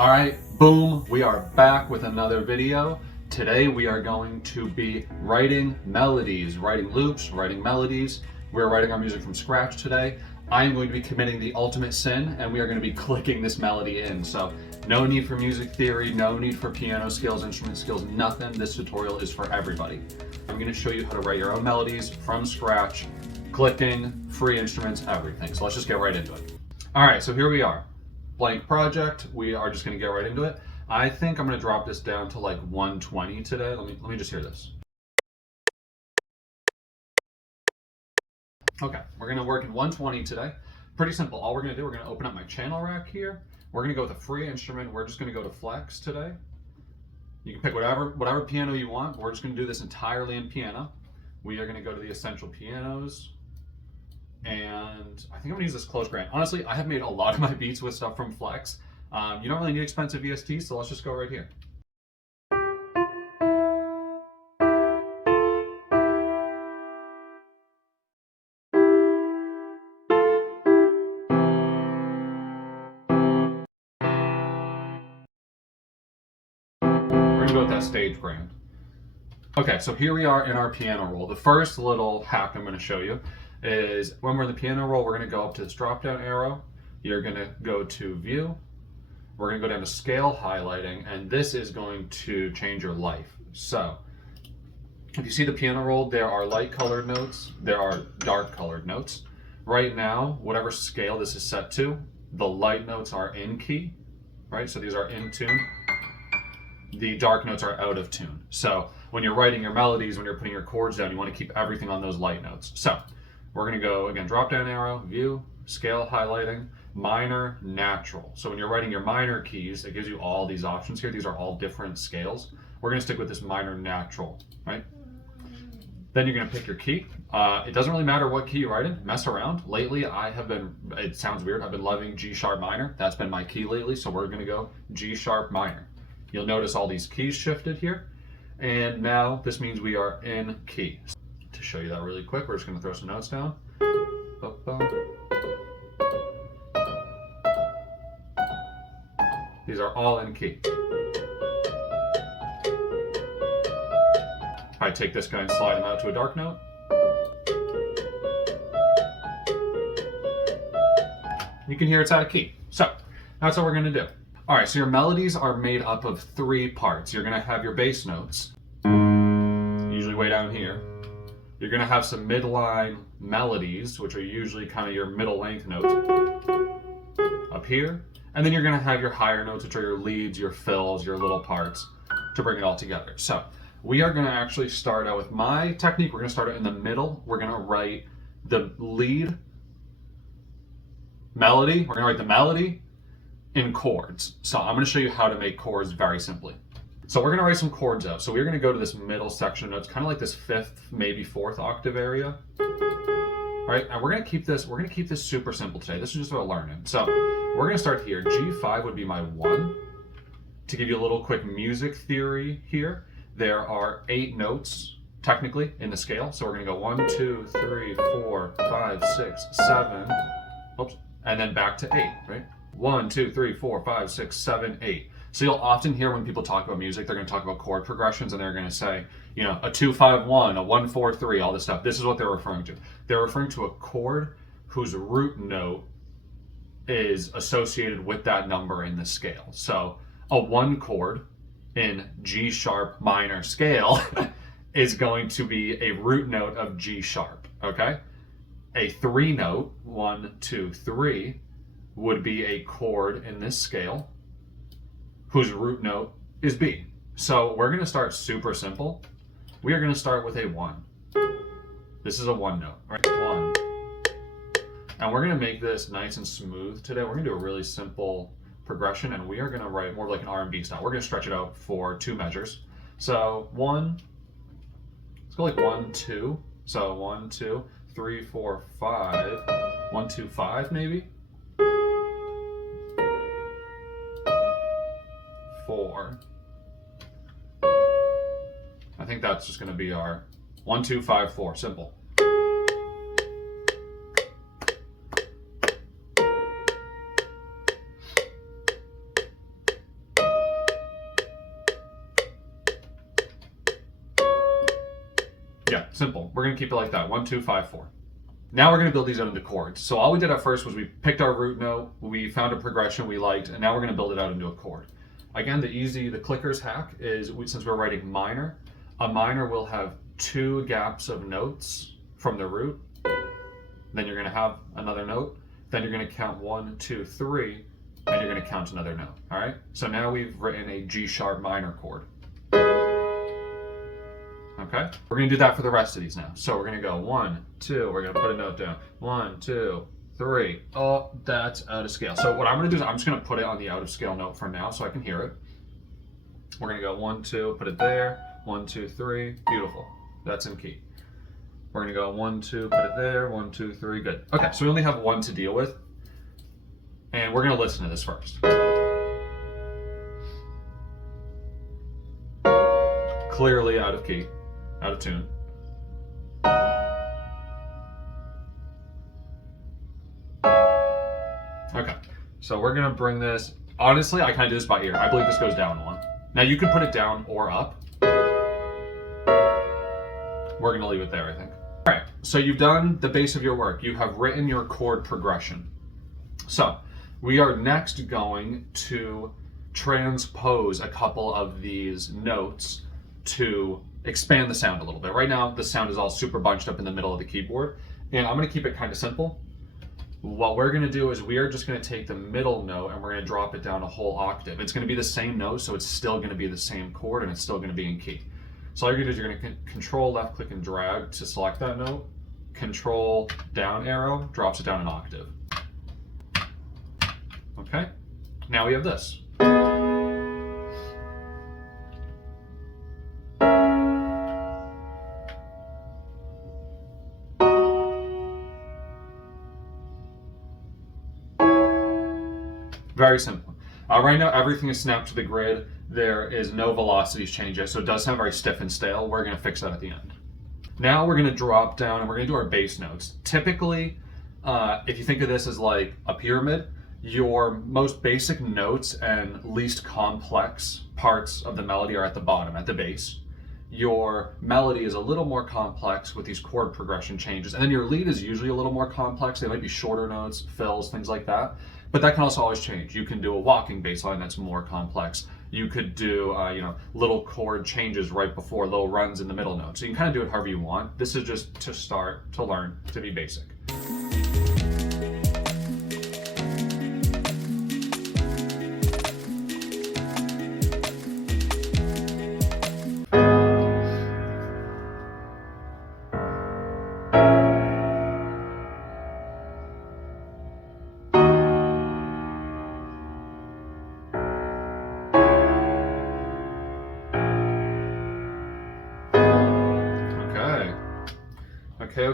All right, boom, we are back with another video. Today we are going to be writing melodies, writing loops, writing melodies. We're writing our music from scratch today. I am going to be committing the ultimate sin and we are going to be clicking this melody in. So no need for music theory, no need for piano skills, instrument skills, nothing. This tutorial is for everybody. I'm going to show you how to write your own melodies from scratch, clicking, free instruments, everything. So let's just get right into it. All right, so here we are. Blank project. We are just going to get right into it. I think I'm going to drop this down to like 120 today. Let me just hear this. Okay, we're going to work in 120 today. Pretty simple. All we're going to do, we're going to open up my channel rack here. We're going to go with a free instrument. We're just going to go to flex today. You can pick whatever piano you want. We're just going to do this entirely in piano. We are going to go to the essential pianos. And I think I'm gonna use this close grant. Honestly, I have made a lot of my beats with stuff from Flex. You don't really need expensive VSTs, so let's just go right here. We're gonna go with that stage grant. Okay, so here we are in our piano roll. The first little hack I'm gonna show you is when we're in the piano roll, we're gonna go up to this drop down arrow. You're gonna go to view. We're gonna go down to scale highlighting, and this is going to change your life. So if you see the piano roll, there are light colored notes, there are dark colored notes. Right now, whatever scale this is set to, the light notes are in key, right? So these are in tune. The dark notes are out of tune. So when you're writing your melodies, when you're putting your chords down, you want to keep everything on those light notes. So we're going to go again, drop down arrow, view, scale highlighting, minor, natural. So when you're writing your minor keys, it gives you all these options here. These are all different scales. We're going to stick with this minor natural, right? Then you're going to pick your key. It doesn't really matter what key you write in. Mess around. Lately, it sounds weird, I've been loving G sharp minor. That's been my key lately, so we're going to go G sharp minor. You'll notice all these keys shifted here. And now this means we are in key. To show you that really quick, we're just going to throw some notes down. These are all in key. I take this guy and slide him out to a dark note. You can hear it's out of key. So that's what we're going to do. All right, so your melodies are made up of three parts. You're going to have your bass notes, usually way down here. You're going to have some midline melodies, which are usually kind of your middle length notes up here. And then you're going to have your higher notes, which are your leads, your fills, your little parts to bring it all together. So we are going to actually start out with my technique. We're going to start it in the middle. We're going to write the lead melody. We're going to write the melody in chords. So I'm going to show you how to make chords very simply. So we're going to write some chords out. So we're going to go to this middle section of notes, kind of like this fifth, maybe fourth octave area. Right? And we're going to keep this super simple today. This is just about learning. So we're going to start here. G5 would be my 1. To give you a little quick music theory here, there are 8 notes technically in the scale. So we're going to go 1, 2, 3, 4, 5, 6, 7, oops, and then back to 8, right? 1, 2, 3, 4, 5, 6, 7, 8. So you'll often hear when people talk about music, they're going to talk about chord progressions and they're going to say, you know, a 2, 5, 1, a 1, 4, 3, all this stuff. This is what they're referring to. They're referring to a chord whose root note is associated with that number in the scale. So a 1 chord in G sharp minor scale is going to be a root note of G sharp, okay? A 3 note, 1, 2, 3, would be a chord in this scale whose root note is B. So we're going to start super simple. We are going to start with a 1. This is a 1 note, right? 1. And we're going to make this nice and smooth today. We're going to do a really simple progression, and we are going to write more like an R&B style. We're going to stretch it out for 2 measures. So 1, let's go like 1, 2. So 1, 2, 3, 4, 5. 1, 2, 5 maybe. 4. I think that's just going to be our 1, 2, 5, 4. Simple. Yeah, simple. We're going to keep it like that. 1, 2, 5, 4. Now we're going to build these out into chords. So all we did at first was we picked our root note, we found a progression we liked, and now we're going to build it out into a chord. Again, the clicker's hack is, since we're writing minor, a minor will have 2 gaps of notes from the root. Then you're going to have another note. Then you're going to count 1, 2, 3, and you're going to count another note. All right? So now we've written a G sharp minor chord. Okay? We're going to do that for the rest of these now. So we're going to go 1, 2, we're going to put a note down. 1, 2, 3. Oh, that's out of scale. So what I'm going to do is I'm just going to put it on the out of scale note for now so I can hear it. We're going to go 1, 2, put it there. 1, 2, 3. Beautiful. That's in key. We're going to go 1, 2, put it there. 1, 2, 3. Good. Okay, so we only have 1 to deal with. And we're going to listen to this first. Clearly out of key. Out of tune. Okay, so we're gonna bring this. Honestly, I kind of do this by ear. I believe this goes down 1. Now you can put it down or up. We're gonna leave it there, I think. All right, so you've done the base of your work. You have written your chord progression. So we are next going to transpose a couple of these notes to expand the sound a little bit. Right now, the sound is all super bunched up in the middle of the keyboard, and I'm going to keep it kind of simple. What we're going to do is we are just going to take the middle note and we're going to drop it down a whole octave. It's going to be the same note, so it's still going to be the same chord and it's still going to be in key. So all you're going to do is you're going to control left click and drag to select that note. Control down arrow drops it down an octave. Okay, now we have this. Very simple. Right now, everything is snapped to the grid. There is no velocities change yet, so it does sound very stiff and stale. We're going to fix that at the end. Now we're going to drop down and we're going to do our bass notes. Typically, if you think of this as like a pyramid, your most basic notes and least complex parts of the melody are at the bottom, at the base. Your melody is a little more complex with these chord progression changes, and then your lead is usually a little more complex. They might be shorter notes, fills, things like that. But that can also always change. You can do a walking bass line that's more complex. You could do, little chord changes right before, little runs in the middle note. So you can kind of do it however you want. This is just to start to learn to be basic.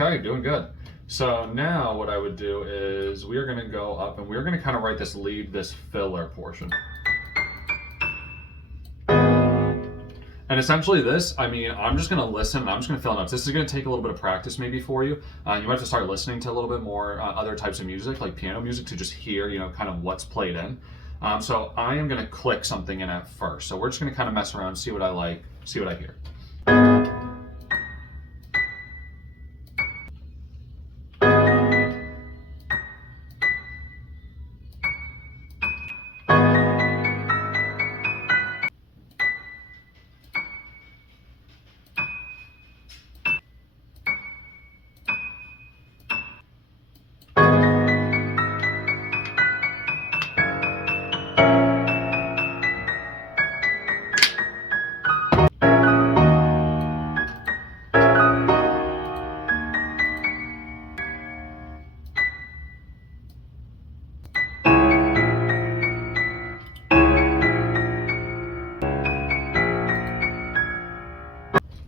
Okay, doing good. So now what I would do is we are going to go up and we're going to kind of write this lead, this filler portion. And essentially this, I'm just going to listen and I'm just going to fill notes. This is going to take a little bit of practice maybe for you. You might have to start listening to a little bit more other types of music, like piano music, to just hear, kind of what's played in. So I am going to click something in at first. So we're just going to kind of mess around, see what I like, see what I hear.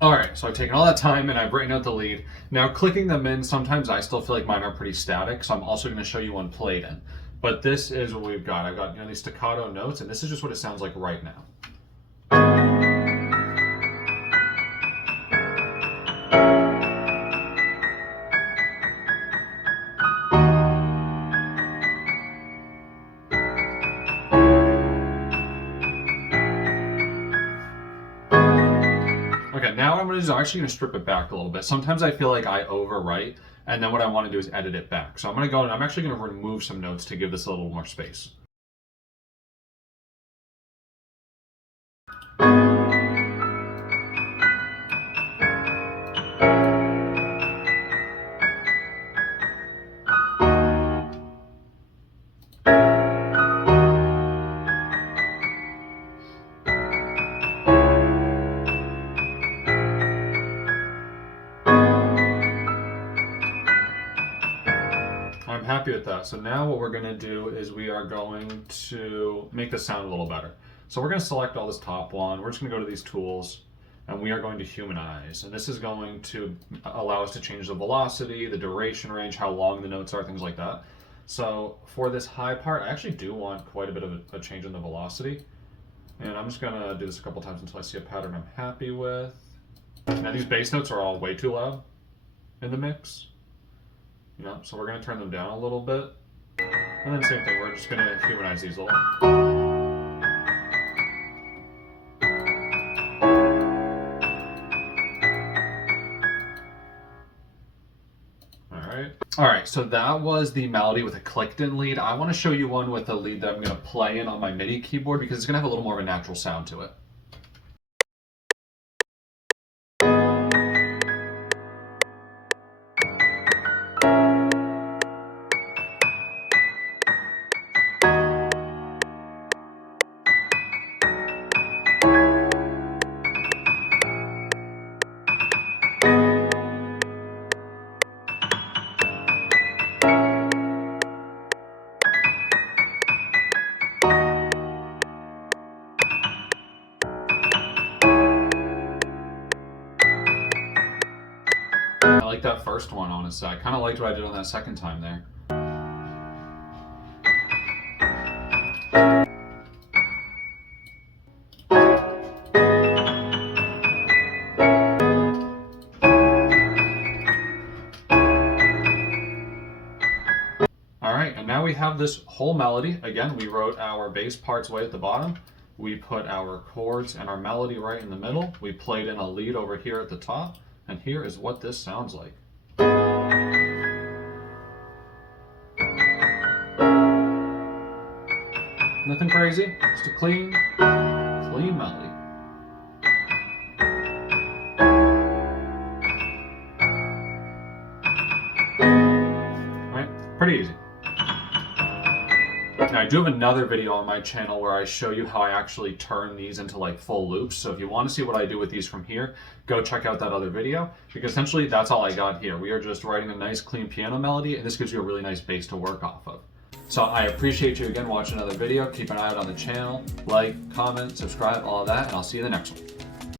All right, so I've taken all that time and I've written out the lead. Now clicking them in, sometimes I still feel like mine are pretty static, so I'm also gonna show you one played in. But this is what we've got. I've got these staccato notes, and this is just what it sounds like right now. now what I'm gonna do is I'm actually gonna strip it back a little bit. Sometimes I feel like I overwrite, and then what I wanna do is edit it back. So I'm gonna go and I'm actually gonna remove some notes to give this a little more space. I'm happy with that. So now what we're gonna do is we are going to make this sound a little better. So we're gonna select all this top one. We're just gonna go to these tools and we are going to humanize. And this is going to allow us to change the velocity, the duration range, how long the notes are, things like that. So for this high part, I actually do want quite a bit of a change in the velocity. And I'm just gonna do this a couple times until I see a pattern I'm happy with. Now these bass notes are all way too loud in the mix. You know, so we're going to turn them down a little bit. And then same thing, we're just going to humanize these a little. Alright, so that was the melody with a clicked in lead. I want to show you one with a lead that I'm going to play in on my MIDI keyboard because it's going to have a little more of a natural sound to it. I like that first one, honestly. I kind of liked what I did on that second time there. Alright, and now we have this whole melody. Again, we wrote our bass parts way at the bottom. We put our chords and our melody right in the middle. We played in a lead over here at the top. And here is what this sounds like. Nothing crazy, just a clean melody. Right? Pretty easy. Now I do have another video on my channel where I show you how I actually turn these into like full loops. So if you want to see what I do with these from here, go check out that other video because essentially that's all I got here. We are just writing a nice clean piano melody and this gives you a really nice bass to work off of. So I appreciate you again watching another video. Keep an eye out on the channel, like, comment, subscribe, all of that, and I'll see you in the next one.